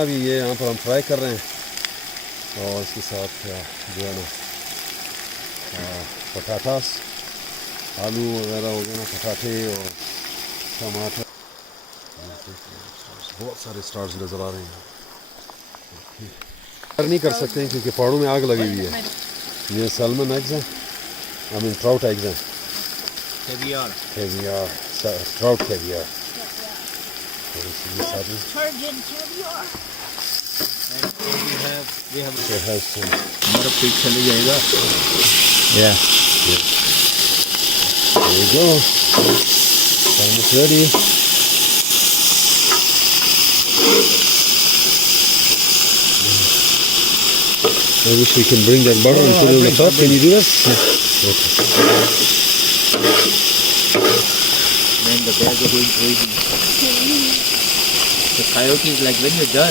अभी ये यहाँ पर हम फ्राई कर रहे हैं और इसके साथ जो है ना पटाटास आलू वगैरह हो गए ना, पटाटे और टमाटर, बहुत सारे स्टार्स नज़र आ रहे हैं। नहीं कर सकते हैं क्योंकि पहाड़ों में आग लगी हुई है। ये सैल्मन एग्स हैं, आई मीन ट्राउट एग्स हैं, कैवियार ट्राउट कैवियार। और इसके साथ हमारा पेट चले जाएगा। There you go. Almost ready. I wish we can bring that butter and put it on the top. Can you do that? Yeah. Okay. Man, the bears are going crazy. The coyote is like, when you're done.